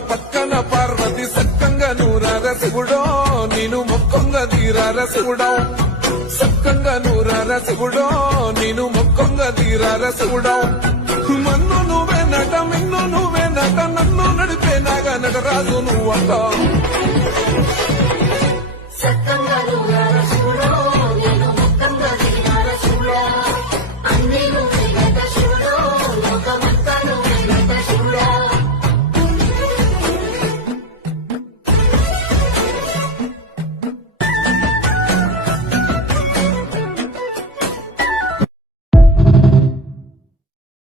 పక్కన పార్వతి సక్కంగా నూరార శివుడో నేను మొక్కంగా తీరార శివుడో సక్కంగా నూరార శివుడో నేను మొక్కంగా తీరార శివుడో మన్ను నువ్వే నట మిన్ను నువ్వే నట నన్ను నడిపే నాగా నటరాజు నువ్వంట సత్తంగా